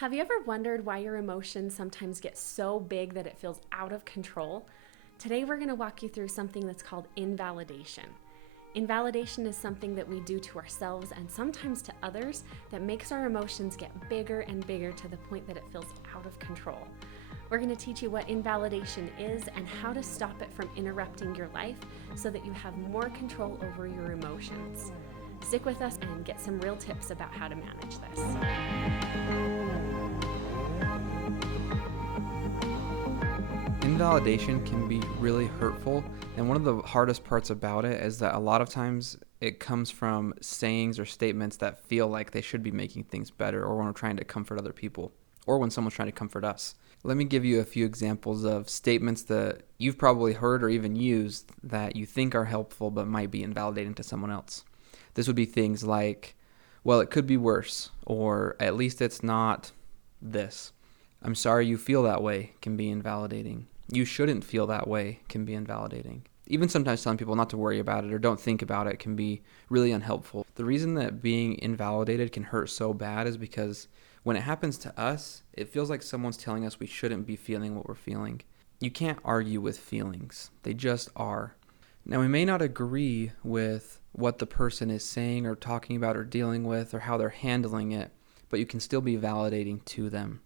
Have you ever wondered why your emotions sometimes get so big that it feels out of control? Today we're going to walk you through something that's called invalidation. Invalidation is something that we do to ourselves and sometimes to others that makes our emotions get bigger and bigger to the point that it feels out of control. We're going to teach you what invalidation is and how to stop it from interrupting your life so that you have more control over your emotions. Stick with us and get some real tips about how to manage this. Invalidation can be really hurtful, and one of the hardest parts about it is that a lot of times it comes from sayings or statements that feel like they should be making things better, or when we're trying to comfort other people, or when someone's trying to comfort us. Let me give you a few examples of statements that you've probably heard or even used that you think are helpful but might be invalidating to someone else. This would be things like, well, it could be worse, or at least it's not this. I'm sorry you feel that way can be invalidating. You shouldn't feel that way can be invalidating. Even sometimes telling people not to worry about it or don't think about it can be really unhelpful. The reason that being invalidated can hurt so bad is because when it happens to us, it feels like someone's telling us we shouldn't be feeling what we're feeling. You can't argue with feelings. They just are. Now, we may not agree with what the person is saying or talking about or dealing with or how they're handling it, but you can still be validating to them.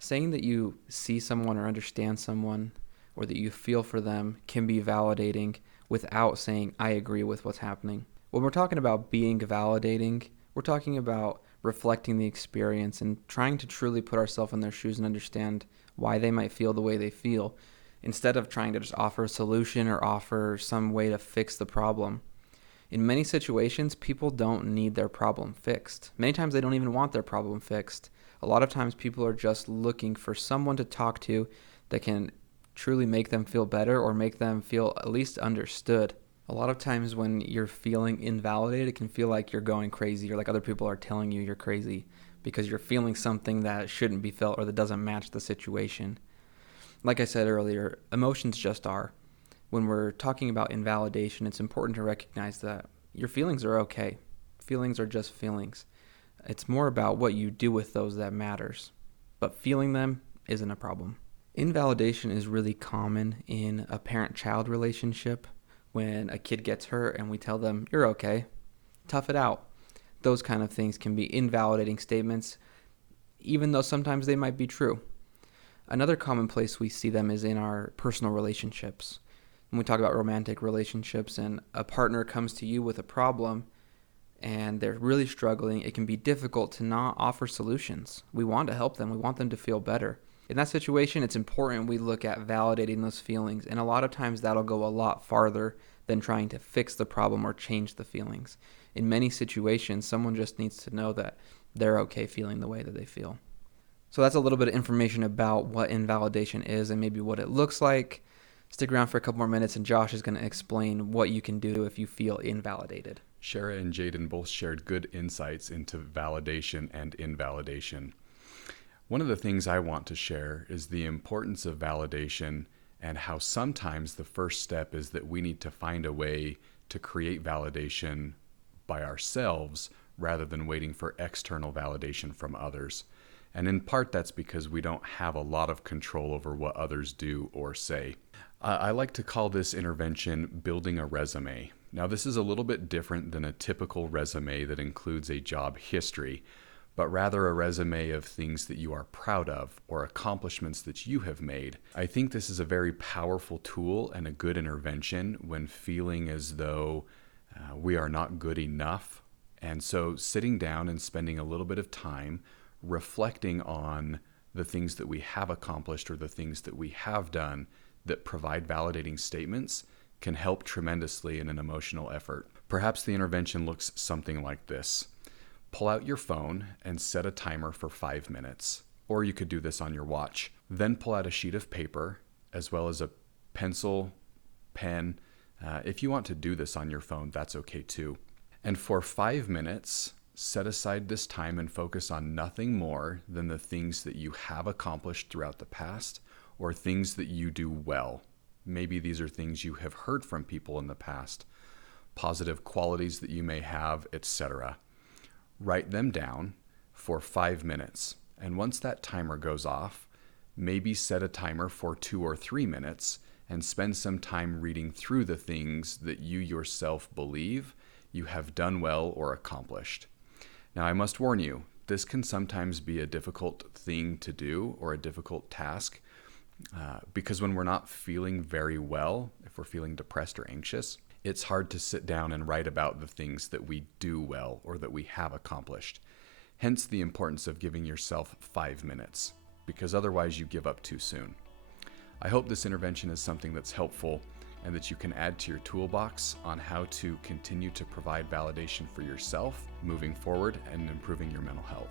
Saying that you see someone or understand someone or that you feel for them can be validating without saying, I agree with what's happening. When we're talking about being validating, we're talking about reflecting the experience and trying to truly put ourselves in their shoes and understand why they might feel the way they feel, instead of trying to just offer a solution or offer some way to fix the problem. In many situations, people don't need their problem fixed. Many times they don't even want their problem fixed. A lot of times people are just looking for someone to talk to that can truly make them feel better or make them feel at least understood. A lot of times when you're feeling invalidated, it can feel like you're going crazy or like other people are telling you you're crazy because you're feeling something that shouldn't be felt or that doesn't match the situation. Like I said earlier, emotions just are. When we're talking about invalidation, it's important to recognize that your feelings are okay. Feelings are just feelings. It's more about what you do with those that matters. But feeling them isn't a problem. Invalidation is really common in a parent-child relationship when a kid gets hurt and we tell them, you're okay, tough it out. Those kind of things can be invalidating statements, even though sometimes they might be true. Another common place we see them is in our personal relationships. When we talk about romantic relationships and a partner comes to you with a problem and they're really struggling, it can be difficult to not offer solutions. We want to help them. We want them to feel better. In that situation, it's important we look at validating those feelings, and a lot of times that'll go a lot farther than trying to fix the problem or change the feelings. In many situations, someone just needs to know that they're okay feeling the way that they feel. So that's a little bit of information about what invalidation is and maybe what it looks like. Stick around for a couple more minutes and Josh is going to explain what you can do if you feel invalidated. Shara and Jaden both shared good insights into validation and invalidation. One of the things I want to share is the importance of validation and how sometimes the first step is that we need to find a way to create validation by ourselves rather than waiting for external validation from others. And in part, that's because we don't have a lot of control over what others do or say. I like to call this intervention building a resume. Now, this is a little bit different than a typical resume that includes a job history, but rather a resume of things that you are proud of or accomplishments that you have made. I think this is a very powerful tool and a good intervention when feeling as though we are not good enough. And so sitting down and spending a little bit of time reflecting on the things that we have accomplished or the things that we have done that provide validating statements can help tremendously in an emotional effort. Perhaps the intervention looks something like this. Pull out your phone and set a timer for 5 minutes, or you could do this on your watch. Then pull out a sheet of paper as well as a pencil, pen. If you want to do this on your phone, that's okay too. And for 5 minutes, set aside this time and focus on nothing more than the things that you have accomplished throughout the past or things that you do well. Maybe these are things you have heard from people in the past, positive qualities that you may have, etc. Write them down for 5 minutes. And once that timer goes off, maybe set a timer for 2 or 3 minutes and spend some time reading through the things that you yourself believe you have done well or accomplished. Now, I must warn you, this can sometimes be a difficult thing to do or a difficult task because when we're not feeling very well, if we're feeling depressed or anxious, it's hard to sit down and write about the things that we do well or that we have accomplished. Hence the importance of giving yourself 5 minutes, because otherwise you give up too soon. I hope this intervention is something that's helpful and that you can add to your toolbox on how to continue to provide validation for yourself moving forward and improving your mental health.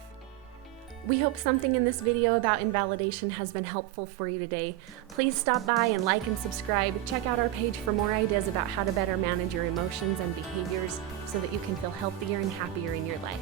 We hope something in this video about invalidation has been helpful for you today. Please stop by and like and subscribe. Check out our page for more ideas about how to better manage your emotions and behaviors so that you can feel healthier and happier in your life.